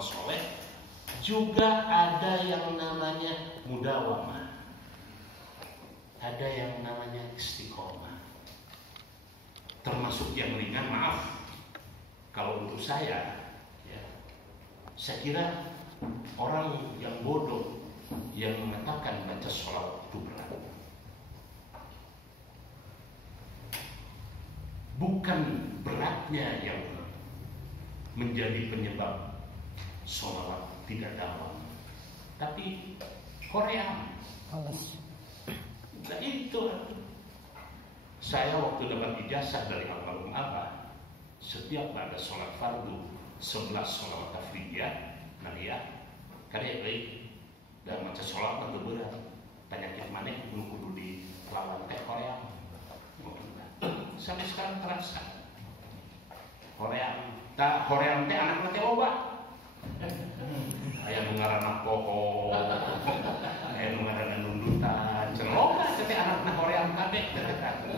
beramal soleh, juga ada yang namanya mudawamah, ada yang namanya istiqomah. Termasuk yang ringan, maaf, kalau untuk saya, ya, saya kira orang yang bodoh yang mengatakan baca sholawat itu berat. Bukan beratnya yang menjadi penyebab sholawat tidak dalam, tapi Korea. Nah itu, saya waktu dapat ijazah dari almarhum Abah, setiap ada sholat fardu 11 sholawat tafriyah, nah ya, karya baik dan macam sholat itu berat. Penyakit mana yang kudu di lawan teh Korea. Sampai sekarang terasa Korea teh anak teh loba. Aya nu ngaranna poho, aya nu ngaranna nundutan, celoba teh anakna Korea kabeh teh kan.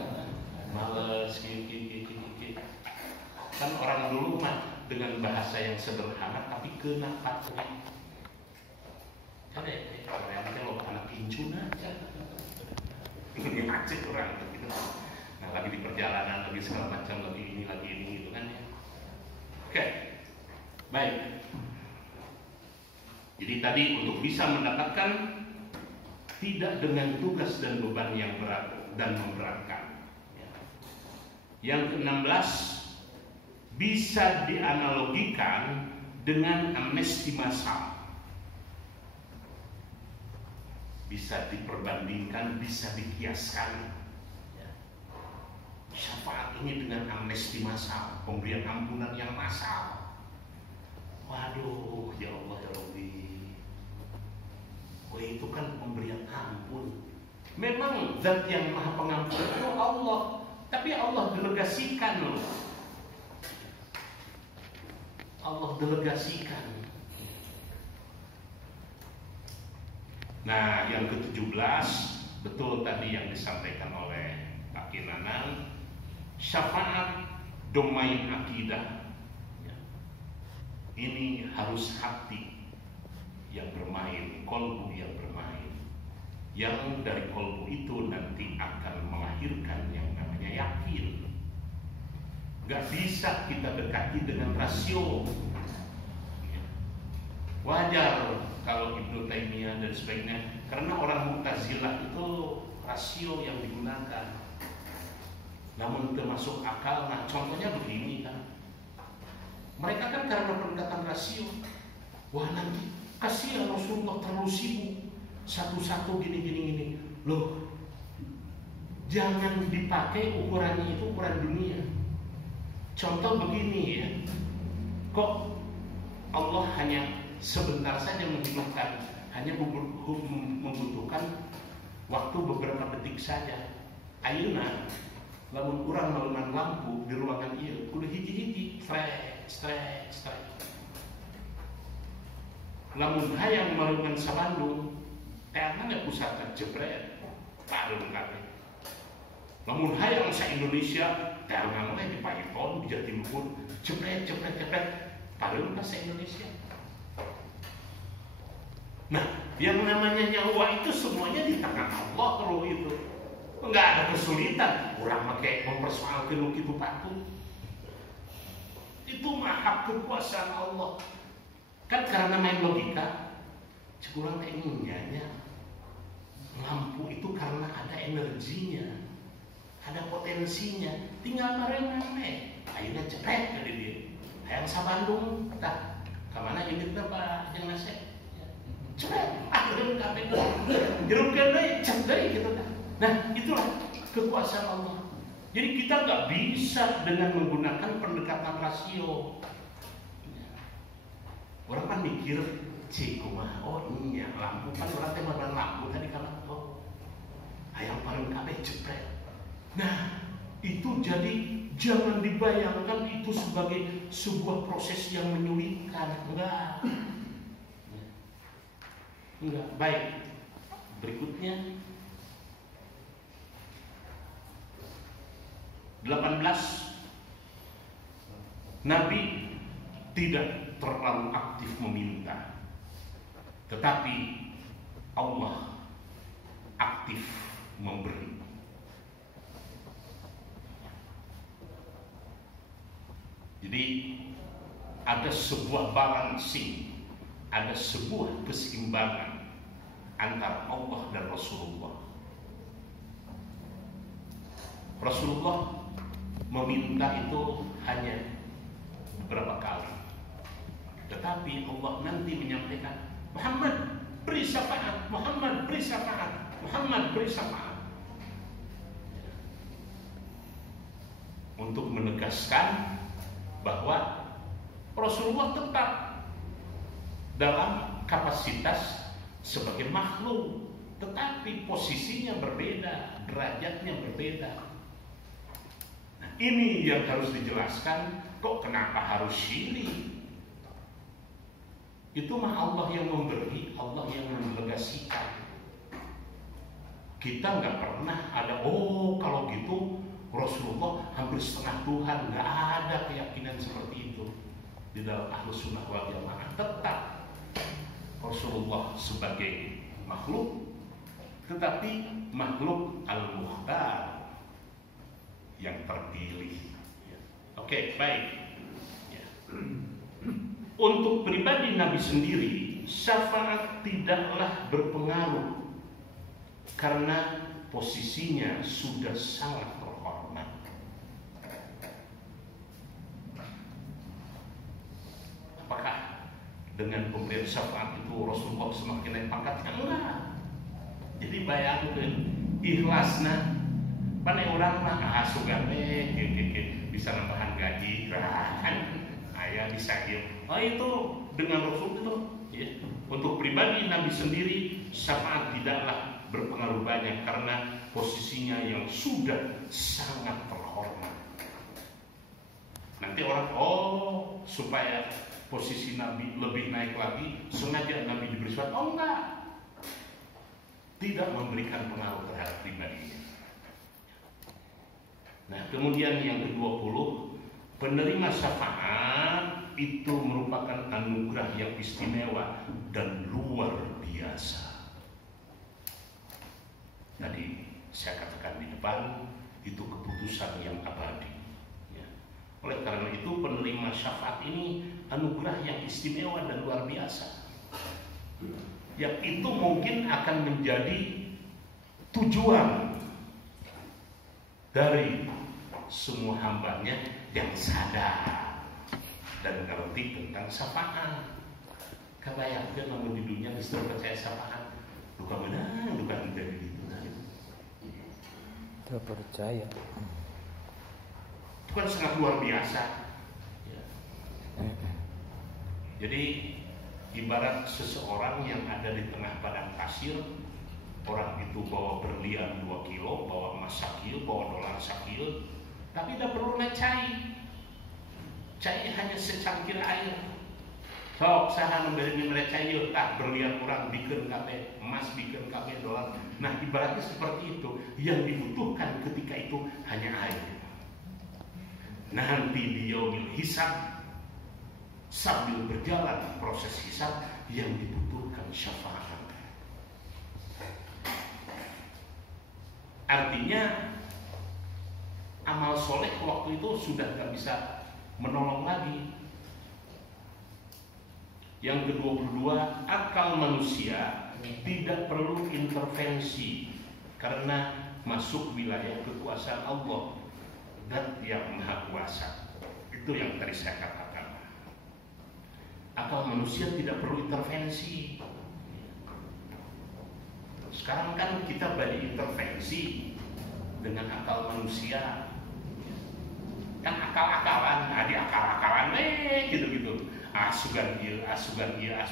Males gitu. Kan orang dulu mah dengan bahasa yang sederhana tapi kena patri. Ada Korea teh loba anak incuna. Ini macet orang gitu. Nah, lagi di perjalanan, lagi segala macam, lagi ini gitu kan ya. Oke, baik. Jadi tadi untuk bisa mendapatkan tidak dengan tugas dan beban yang berat dan memberatkan. Yang ke-16 bisa dianalogikan dengan amnesti massal. Bisa diperbandingkan, bisa dikiaskan. Syafaat ini dengan amnesti massal, pemberian ampunan yang massal. Waduh, ya Allah ya Rabbi. Oh, itu kan pemberian ampun. Memang zat yang maha pengampun itu Allah, tapi Allah delegasikan loh. Allah delegasikan. Nah, yang ke-17 betul tadi yang disampaikan oleh Pak Kinanang, syafaat domain akidah. Ini harus hati yang bermain, kolbu yang bermain. Yang dari kolbu itu nanti akan melahirkan yang namanya yakin. Gak bisa kita dekati dengan rasio. Wajar kalau Ibnu Taimiyah dan sebagainya, karena orang Mu'tazilah itu rasio yang digunakan. Namun termasuk akal. Nah contohnya begini kan, mereka kan karena pendekatan rasio, wah nanti kasihan Rasulullah terlalu sibuk satu-satu gini loh, jangan dipakai ukurannya itu ukuran dunia. Contoh begini ya, kok Allah hanya sebentar saja menghidupkan, hanya membutuhkan waktu beberapa detik saja. Ayeuna lamun urang meunan lampu di ruangan ieu kudu hiji-hiji strek. Lamun hayang meunan sabandung teana ge pusaka jebret pareung kabeh. Lamun hayang sa Indonesia teana mah di Python di Jatiluhur jebret pareung ka sa Indonesia. Nah, yang namanya nyawa itu semuanya di tangan Allah kalau itu. Enggak ada kesulitan, orang pakai mempersoalkan itu patut. Itu mah kekuasaan Allah. Kan karena main logika, kurang keinginannya. Lampu itu karena ada energinya, ada potensinya. Tinggal mereng-mereng. Akhirnya cepet dari dia. Hayang sabandung, tak kemana unitnya Pak Jeng Nasek? Cepet, akhirnya kabeh jerukkan deh, cepet gitu kan. Nah itulah kekuasaan Allah. Jadi kita nggak bisa dengan menggunakan pendekatan rasio. Orang kan mikir, kumaha, oh iya lampu kan orang teh makan lampu tadi kan, oh ayam paling kabeh cepet. Nah itu jadi jangan dibayangkan itu sebagai sebuah proses yang menyulitkan, enggak. Baik, berikutnya 18. Nabi tidak terlalu aktif meminta, tetapi Allah aktif memberi. Jadi ada sebuah balancing, ada sebuah keseimbangan antara Allah dan Rasulullah. Rasulullah meminta itu hanya beberapa kali, tetapi Allah nanti menyampaikan, Muhammad beri syafaat, Muhammad beri syafaat, Muhammad beri syafaat, untuk menegaskan bahwa Rasulullah tetap dalam kapasitas sebagai makhluk, tetapi posisinya berbeda, derajatnya berbeda. Nah, ini yang harus dijelaskan. Kok kenapa harus syirik? Itu mah Allah yang memberi, Allah yang mendelegasikan. Kita nggak pernah ada, kalau gitu Rasulullah hampir setengah Tuhan. Nggak ada keyakinan seperti itu di dalam Ahlus Sunnah wal Jamaah. Tetap Rasulullah sebagai makhluk, tetapi makhluk al-mukhtar, yang terpilih. Oke, baik. Untuk pribadi Nabi sendiri, syafaat tidaklah berpengaruh karena posisinya sudah sangat terhormat. Apakah dengan pemberian syafaat itu Rasulullah semakin naik pangkatnya? Enggak. Jadi bayangkan ikhlasna, mana orang mah sugan bisa nambahan gaji, kan? Ayah bisa itu dengan Rasul itu, ya. Untuk pribadi Nabi sendiri, syafaat tidaklah berpengaruh banyak karena posisinya yang sudah sangat terhormat. Nanti orang, supaya posisi Nabi lebih naik lagi, sengaja Nabi diberi syafaat. Enggak. Tidak memberikan pengaruh terhadap pribadinya. Nah, kemudian yang ke-20, penerima syafaat itu merupakan anugerah yang istimewa dan luar biasa. Tadi saya katakan di depan, itu keputusan yang abadi. Ya. Oleh karena itu, penerima syafaat ini anugerah yang istimewa dan luar biasa. Yang itu mungkin akan menjadi tujuan dari semua hambanya yang sadar dan ngerti tentang syafaat. Kebayangkan namun di dunia bisa percaya syafaat, bukan menang, bukan menjadi itu. Terpercaya. Itu kan sangat luar biasa. Ya. Jadi ibarat seseorang yang ada di tengah padang pasir, orang itu bawa berlian 2 kilo, bawa emas 1 kilo, bawa dolar 1 kilo, tapi tidak perlu naik cai. Cai hanya secangkir air. Sok saha memberi cai, tak berlian orang bikin kabeh, emas bikin kabeh, dolar. Nah, ibaratnya seperti itu. Yang dibutuhkan ketika itu hanya air. Nanti di yaumil hisab, sambil berjalan proses hisab, yang dibutuhkan syafaat. Artinya amal soleh waktu itu sudah gak bisa menolong lagi. Yang ke-22, akal manusia tidak perlu intervensi karena masuk wilayah kekuasaan Allah dan yang maha kuasa. Itu yang tadi saya katakan. Akal manusia tidak perlu intervensi. Sekarang kan kita banyak intervensi dengan akal manusia. Kan akal-akalan, di akal-akalan gitu-gitu. Asugan iya,